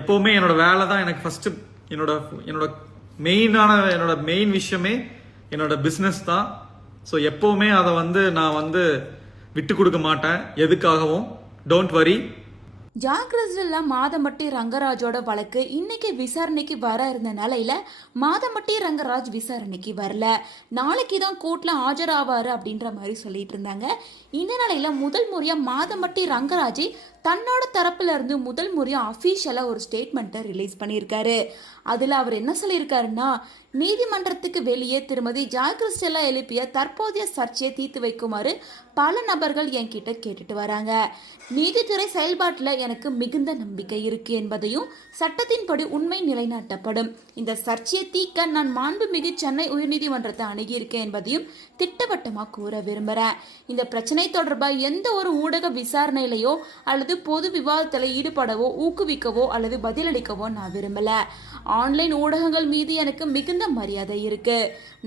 எப்போவுமே என்னோட வேலை தான் எனக்கு ஃபர்ஸ்ட். என்னோட மெயின் விஷயமே என்னோட பிஸ்னஸ் தான். ஸோ எப்போவுமே அதை நான் விட்டு கொடுக்க மாட்டேன் எதுக்காகவும். Don't worry. ஜாய் கிறிஸ்டல்ல மாதம்பட்டி ரங்கராஜோட வழக்கு இன்னைக்கு விசாரணைக்கு வர இருந்த நிலையில மாதம்பட்டி ரங்கராஜ் விசாரணைக்கு வரல. நாளைக்கு தான் கோர்ட்ல ஆஜராவாரு அப்படின்ற மாதிரி சொல்லிட்டு இருந்தாங்க. இந்த நிலையில முதல் முறையா மாதம்பட்டி ரங்கராஜை தன்னோட தரப்புல இருந்து முதல் முறையா அஃபீஷியலா ஒரு ஸ்டேட்மெண்ட்டை ரிலீஸ் பண்ணியிருக்காரு. அதுல அவர் என்ன சொல்லியிருக்காருன்னா, நீதிமன்றத்துக்கு வெளியே திருமதி ஜாய் கிறிஸ்டலா எழுப்பிய தற்போதைய சர்ச்சையை தீர்த்து வைக்குமாறு பல நபர்கள் என்கிட்ட கேட்டுட்டு வராங்க. நீதித்துறை செயல்பாட்டில் எனக்கு மிகுந்த நம்பிக்கை இருக்கு என்பதையும் சட்டத்தின்படி உண்மை நிலைநாட்டப்படும். இந்த சர்ச்சையை தீர்க்க நான் மாண்புமிகு சென்னை உயர்நீதிமன்றத்தை அணுகியிருக்கேன் என்பதையும் திட்டவட்டமாக கூற விரும்புகிறேன். இந்த பிரச்சனை தொடர்பாக எந்த ஒரு ஊடக விசாரணையிலையோ அல்லது பொது விவாதத்தில் ஈடுபடவோ ஊக்குவிக்கவோ அல்லது பதிலளிக்கவோ நான் விரும்பல. ஆன்லைன் ஊடகங்கள் மீது எனக்கு மிகுந்த மரியாதை இருக்கு.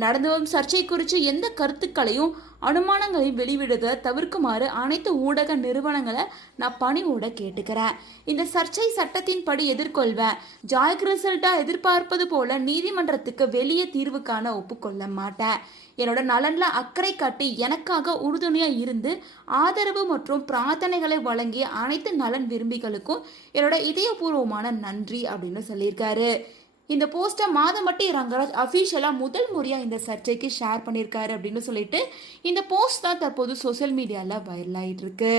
நடந்து வரும் சர்ச்சை குறித்து எந்த கருத்துக்களையும் அனுமானங்களையும் வெளிவிடுவதை தவிர்க்குமாறு அனைத்து ஊடக நிறுவனங்களை நான் பணிவோட கேட்டுக்கிறேன். இந்த சர்ச்சை சட்டத்தின்படி எதிர்கொள்வேன். ஜாய் கிறிஸ்டல்டா எதிர்பார்ப்பது போல நீதிமன்றத்துக்கு வெளியே தீர்வு காண ஒப்புக்கொள்ள மாட்டேன். என்னோட நலன்ல அக்கறை காட்டி எனக்காக உறுதுணையா இருந்து ஆதரவு மற்றும் பிரார்த்தனைகளை வழங்கிய அனைத்து நலன் விரும்பிகளுக்கும் என்னோட இதயபூர்வமான நன்றி அப்படின்னு சொல்லியிருக்காரு. இந்த போஸ்ட்டை மாதம்பட்டி ரங்கராஜ் அஃபீஷியலாக முதல் முறையாக இந்த சர்ச்சைக்கு ஷேர் பண்ணியிருக்காரு அப்படின்னு சொல்லிட்டு இந்த போஸ்ட் தான் தற்போது சோசியல் மீடியாவில் வைரல் ஆகிட்டு இருக்கு.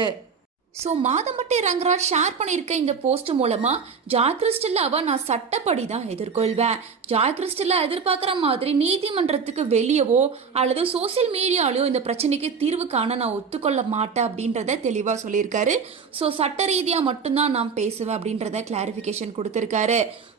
ஸோ மாதம்பட்டி ரங்கராஜ் ஷேர் பண்ணியிருக்க இந்த போஸ்ட் மூலமாக ஜாய் கிறிஸ்டல்லாவை நான் சட்டப்படி தான் எதிர்கொள்வேன். ஜாய் கிறிஸ்டல்லா எதிர்பார்க்குற மாதிரி நீதிமன்றத்துக்கு வெளியவோ அல்லது சோசியல் மீடியாலேயோ இந்த பிரச்சனைக்கு தீர்வு காண நான் ஒத்துக்கொள்ள மாட்டேன் அப்படின்றத தெளிவாக சொல்லியிருக்காரு. ஸோ சட்ட ரீதியாக மட்டும்தான் நான் பேசுவேன் அப்படின்றத கிளாரிஃபிகேஷன் கொடுத்துருக்காரு.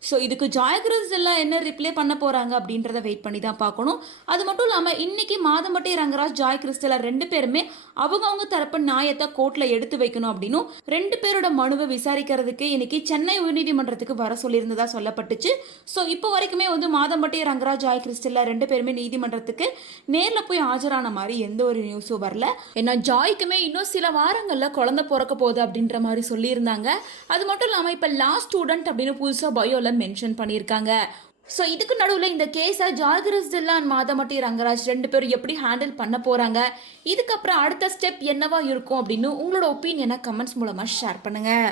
ஸோ இதுக்கு ஜாய் கிறிஸ்டல்லா என்ன ரிப்ளை பண்ண போகிறாங்க அப்படின்றத வெயிட் பண்ணி தான் பார்க்கணும். அது மட்டும் இல்லாமல் இன்னைக்கு மாதம்பட்டி ரங்கராஜ் ஜாய் கிறிஸ்டல்லா ரெண்டு பேருமே அவங்க தரப்பு நியாயத்தை கோர்ட்டில் எடுத்து வைக்கணும் அப்படின்னும் ரெண்டு பேரோட மனுவை விசாரிக்கிறதுக்கு இன்னைக்கு சென்னை உயர்நீதிமன்றத்துக்கு வர சொல்லியிருந்ததா சொல்லப்பட்டுச்சு. ஸோ இப்போ வரைக்குமே மாதம்பட்டி ரங்கராஜ் ஜாய் கிறிஸ்டல்லா ரெண்டு பேருமே நீதிமன்றத்துக்கு நேரில் போய் ஆஜரான மாதிரி எந்த ஒரு நியூஸும் வரல. ஏன்னா ஜாய்க்குமே இன்னும் சில வாரங்களில் குழந்தை பிறக்க போகுது அப்படின்ற மாதிரி சொல்லியிருந்தாங்க. அது மட்டும் இல்லாமல் இப்போ லாஸ்ட் ஸ்டூடெண்ட் அப்படின்னு புதுசாக பயோல மென்ஷன் பண்ணியிருக்காங்க. ஸோ இதுக்கு நடுவில் இந்த கேஸை ஜாய் கிறிஸ்டல்லா அண்ட் மாதம்பட்டி ரங்கராஜ் ரெண்டு பேரும் எப்படி ஹேண்டில் பண்ண போகிறாங்க, இதுக்கப்புறம் அடுத்த ஸ்டெப் என்னவா இருக்கும் அப்படின்னு உங்களோட ஒப்பீனியனை கமெண்ட்ஸ் மூலமாக ஷேர் பண்ணுங்கள்.